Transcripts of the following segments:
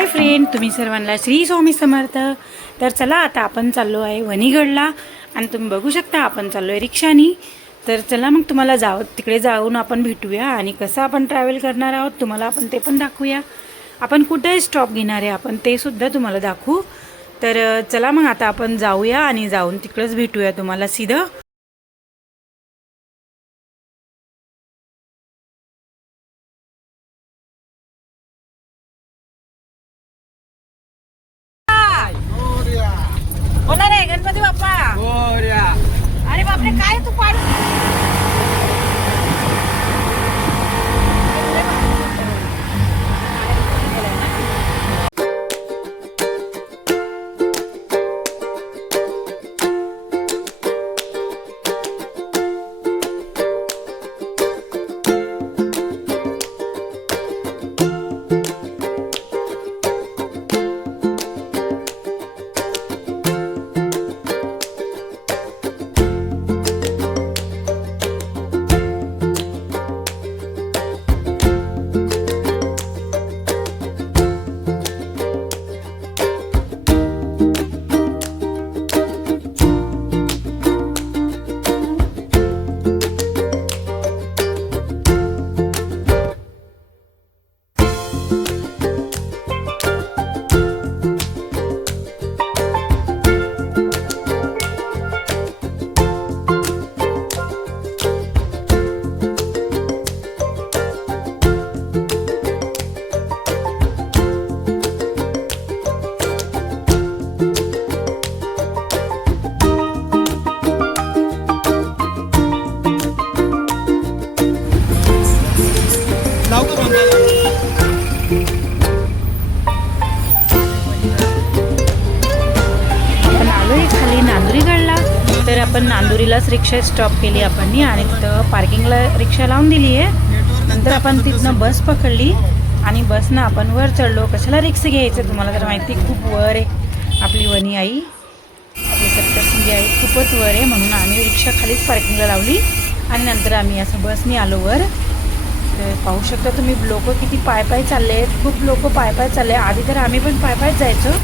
Hi friend, तुम्ही सर्वांना श्री स्वामी समर्थ। तर चला आता आपण चाललो आहे वणीगडला आणि तुम्ही बघू शकता आपण चाललो आहे रिक्षानी। तर चला मग तुम्हाला तिकडे जाऊन आपण भेटूया आणि कसं आपण ट्रॅव्हल करणार आहोत तुम्हाला आपण ते पण दाखवूया। आपण कुठे स्टॉप घेणार आहे आपण ते सुद्धा तुम्हाला दाखवू। तर चला मग आता आपण जाऊया आणि जाऊन तिकडेच भेटूया तुम्हाला सीधं। बोला रे गणपती बाप्पा। अरे बापरे, काय तू पाड तर आपण नांदुरीलाच रिक्षा स्टॉप केली आपण आणि तिथं पार्किंगला रिक्षा लावून दिली आहे। नंतर आपण तिथनं बस पकडली आणि बसनं आपण वर चढलो। कशाला रिक्षा घ्यायचं तुम्हाला तर माहिती, खूप वर आहे आपली वणी आई, आपली सप्तशृंगी आई खूपच वर आहे, म्हणून आम्ही रिक्षा खालीच पार्किंगला लावली आणि नंतर आम्ही असं बसनी आलो वर। तर पाहू शकता तुम्ही लोक किती पाय चालले आहेत, खूप लोक पाय चालले। आधी तर आम्ही पण पाय जायचो,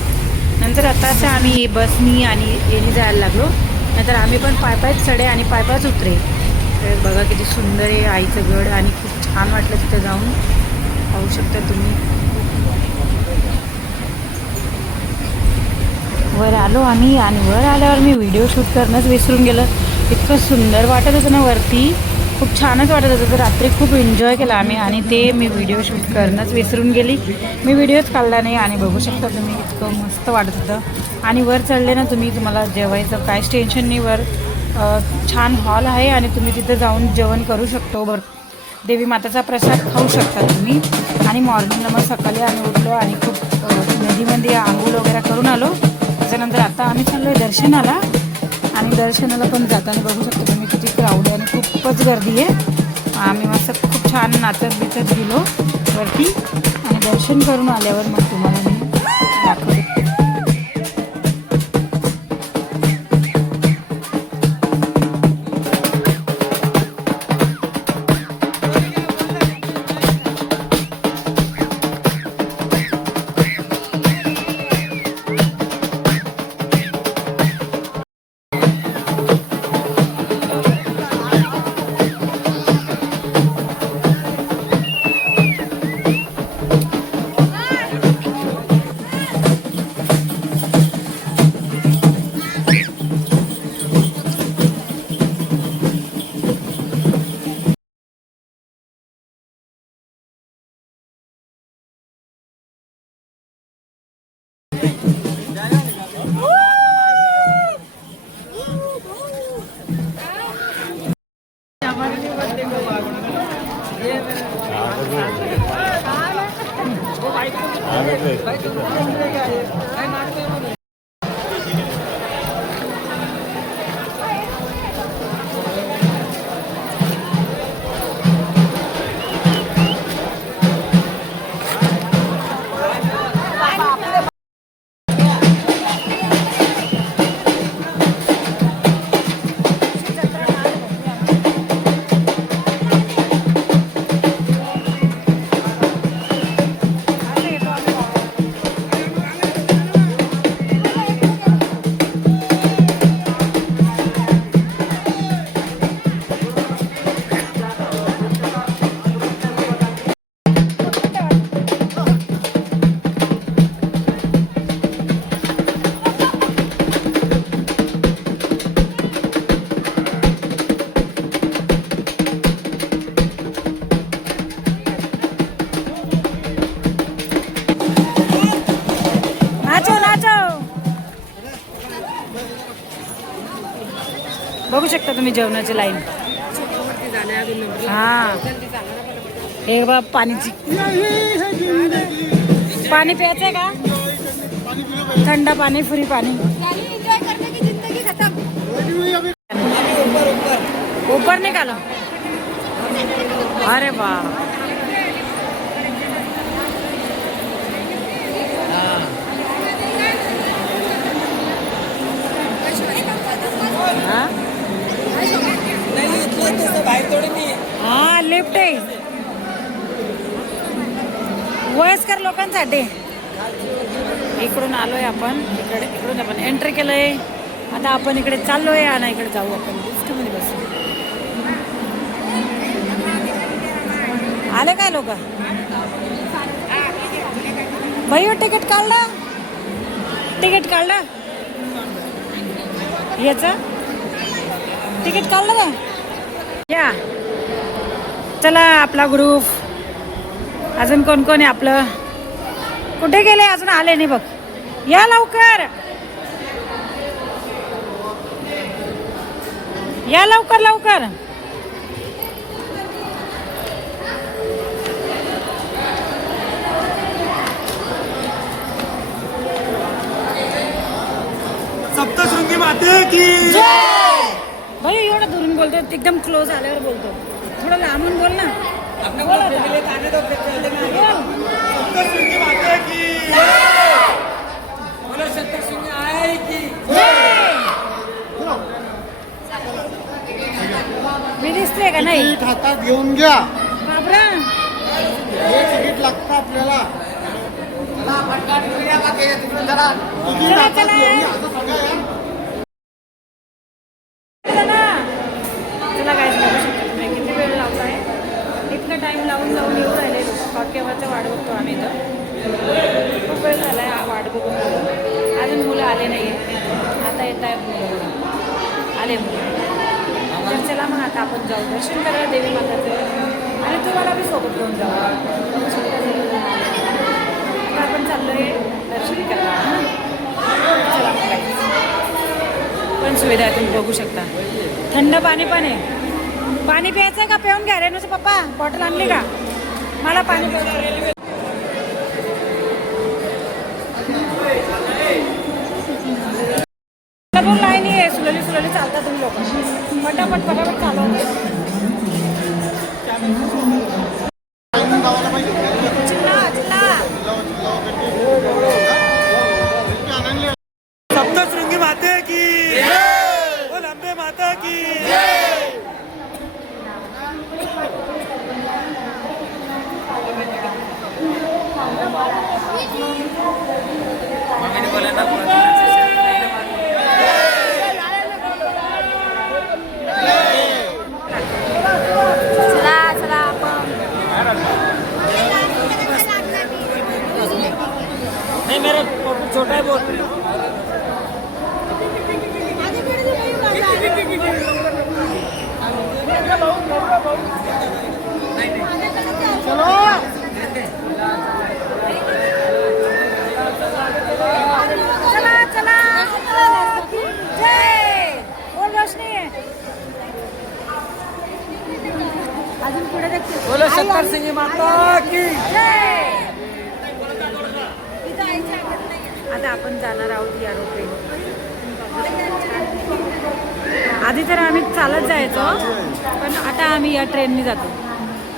नंतर आता आम्ही बसनी आणि याने जायला लागलो। नंतर आम्ही पण पायच चढे आणि पायच उतरे। तर बघा किती सुंदर आहे आईचं गड आणि खूप छान वाटलं तिथं जाऊन, पाहू शकता तुम्ही। वर आलो आम्ही आणि वर आल्यावर मी व्हिडिओ शूट करणंच विसरून गेलं। इतकं सुंदर वाटत होतं ना वरती, खूप छानच वाटत होतं। तर रात्री खूप एन्जॉय केला आम्ही आणि ते मी व्हिडिओ शूट करणंच विसरून गेली, मी व्हिडिओच काढला नाही। आणि बघू शकता तुम्ही इतकं मस्त वाटत होतं। आणि वर चढले ना तुम्हाला जेवायचं काहीच टेन्शन नाही। वर छान हॉल आहे आणि तुम्ही तिथं जाऊन जेवण करू शकतो, देवी माताचा प्रसाद खाऊ शकता तुम्ही। आणि मॉर्निंगला मग सकाळी आम्ही उठलो आणि खूप नदीमध्ये आंघोळ वगैरे करून आलो। त्याच्यानंतर आता आम्ही चाललो आहे दर्शनाला आणि दर्शनाला पण जाताना बघू शकतो तुम्ही किती क्राऊड आहे आणि खूपच गर्दी आहे। आम्ही मस्त खूप छान नाचत गेलो वरती आणि दर्शन करून आल्यावर मग तुम्हाला मी दाखवते। बघू शकता तुम्ही जेवणाची लाईन. हा हे बघ पाणीची. पाणी प्यायचंय का? थंड पाणी, फ्री पाणी. ऊपर निकालो. अरे वा, हा लिफ्ट आहे वयस्कर लोकांसाठी. इकडून आलोय आपण, इकडून आपण एंट्री केलंय. आता आपण इकडे चाललोय आणि इकडे जाऊ आपण लिफ्ट मध्ये बसू. आले काय लोक? भाई तिकीट काढलं, तिकीट काढलं, याच तिकीट काढलं का? या चला आपला ग्रुप. अजून कोण कोण आहे आपलं? कुठे गेले? अजून आले नाही बघ. या लवकर, या लवकर लवकर. सप्तशृंगी माते की भाई एवढं दुरून बोलतो, एकदम क्लोज आल्यावर बोलतो. थोडं लांबून बोल ना. सप्तशृंगी माते की बोलो, सप्तशृंगी आहे की. मी दिसते का नाही? तिकीट हातात घेऊन घ्या. बाबरा हे तिकीट लागतं आपल्याला. तिकीट हातात घेऊन घ्या असं सांगा यार. चला काय बघू शकतो तुम्ही किती वेळ लावलाय. इतका टाइम लावून लावून येऊ राहिले. केव्हाचा वाट बघतो आम्ही इथं. खूप वेळ झाला आहे वाट बघून. अजून मुलं आले नाही आहेत. आता येत आहेत मुलं, आले मुलं. तर चला मग आता आपण जाऊ दर्शन करायला देवी माताचं. आणि तुम्हाला बी सोबत घेऊन जाऊ. आता आपण चाललोय दर्शन करायला. चला मग काय पण सुविधा आहे तुम्ही बघू शकता. थंड पाणी पण आहे. पाणी प्यायचं आहे का? पिऊन घ्या. रेणूचं पप्पा बॉटल आणली का? मला पाणी प्यायचं. लाईन आहे. सुलली सुलली चालता तुम्ही लोक. पटापट पटापट चालवते. सप्तशृंगी माते की बोल, अंबे माता की. नहीं मेरा छोटा है बहुत. चलो चला चला. जय बोल रोशनी. अजून पुढे देखील बोलो, सप्तशृंगी माता की. आता आपण जाणार आहोत या रोपे. आधी तर आम्ही चालत जायचो, पण आता आम्ही या ट्रेनने जातो.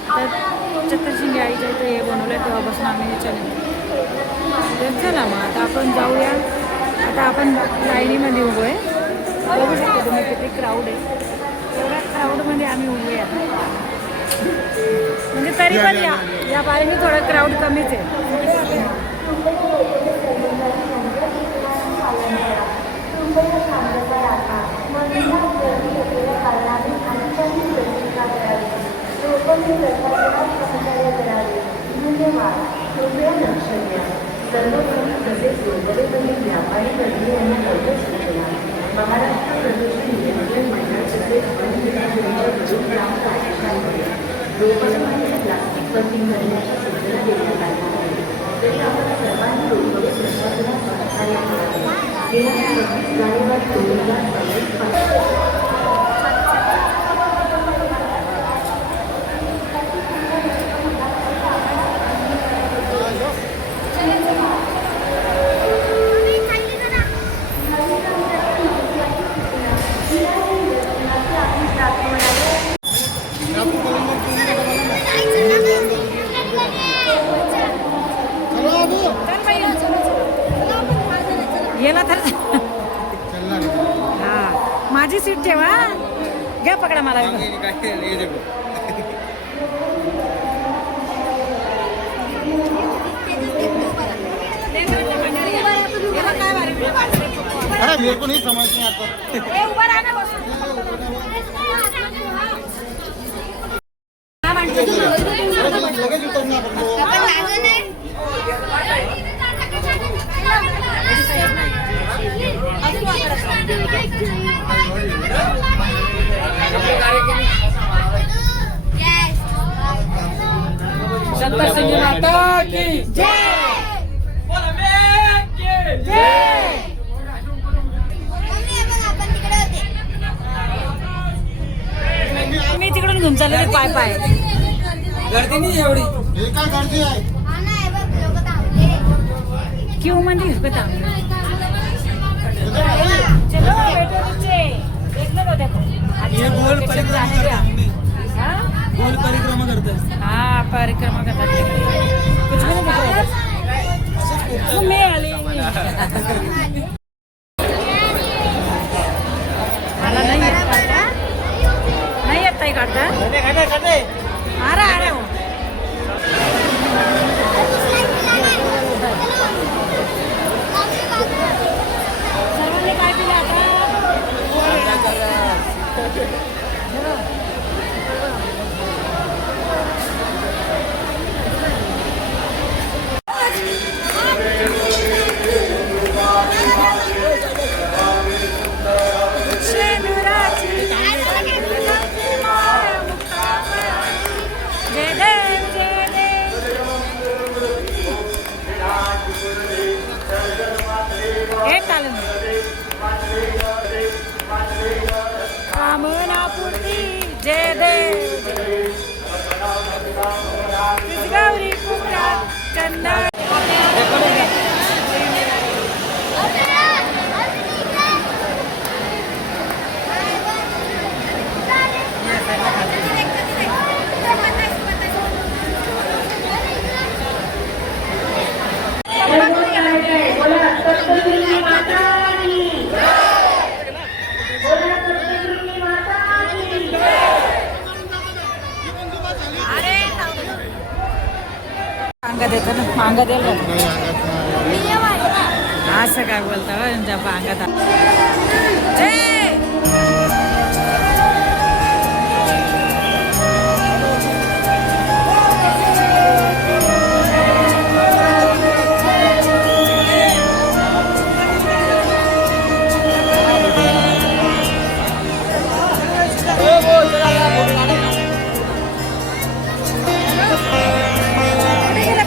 तर सप्तशृंगी आईच्या इथे हे बनवलं तेव्हापासून आम्ही याच्याने. तर चला मग आता आपण जाऊया. आता आपण लाईनीमध्ये उभो आहे. बघू शकतो तुम्ही किती क्राऊड आहे. एवढ्या क्राऊडमध्ये आम्ही उभे आहे. म्हणजे तरी पण या बारीने थोडं क्राऊड कमीच आहे. गेला तर हा माझी सीट ठेवा घ्या पकडा मला अरे मेरे को नहीं समझ नहीं आता लगेच उतरना शंकर सिंह माता की जय मी तिकडून घेऊन चालले पाय पाय गर्दी नाही एवढी हे काय गर्दी आहे क्यों मंदिर पे था चलो बेटे नीचे देख लो देखो ये गोल परिक्रमा करते हैं हाँ? गोल परिक्रमा करते हैं हाँ परिक्रमा करता है कुछ भी नहीं दिख रहा मैं आली आला नहीं येता नहीं येता ही काढता आ रहा हूँ सर्वांनी काय पिलं आता जय देव जय देव हे चालेल कामना पूर्ती जय देव गौरी पुत्रा चंदा मांगा देतो ना मांगा द्यायला असं काय बोलता तुमच्या मांगात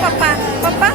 पप्पा पप्पा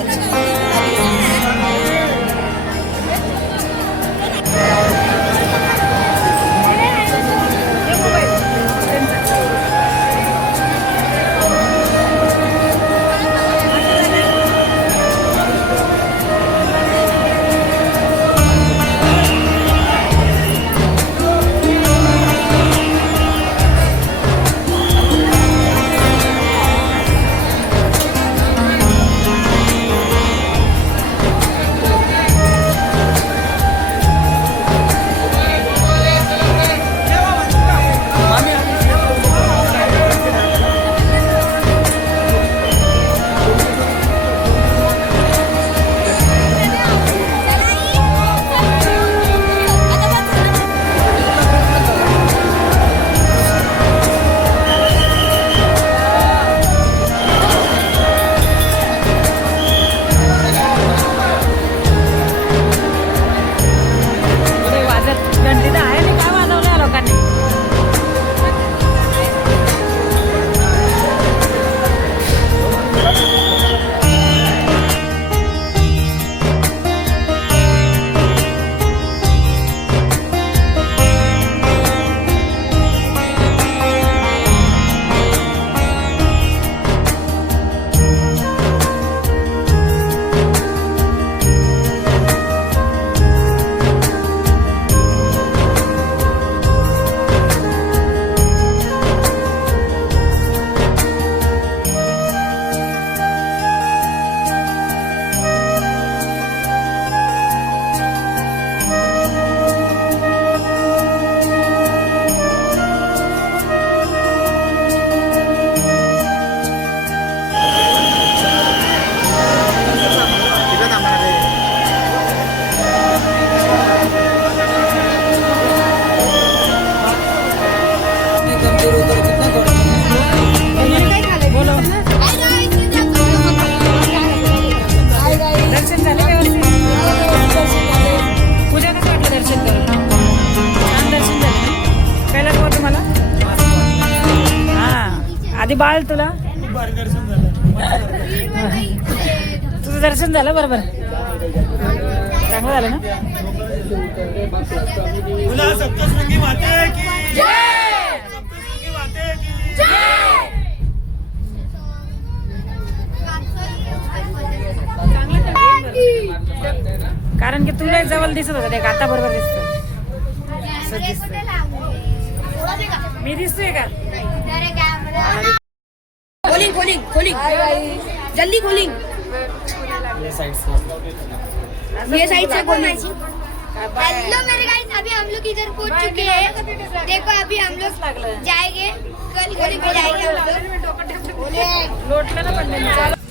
बाळ तुला खूप भारी दर्शन झालं. तुझं दर्शन झालं बरोबर चांगलं झालं ना तुला सप्तशृंगी माते की सप्तशृंगी माते की कारण की तुला जवळ दिसत होतं ते आता बरोबर दिसत मी दिसतोय का खोलिंग खोलिंग खोलिंग जल्दी खोलिंग ये साइड से खोलिंग हेलो मेरे गाइस अभी हम लोग इधर पहुंच चुके हैं देखो अभी हम लोग जाएंगे कल जाएंगे हम लोग लोटलं ना पण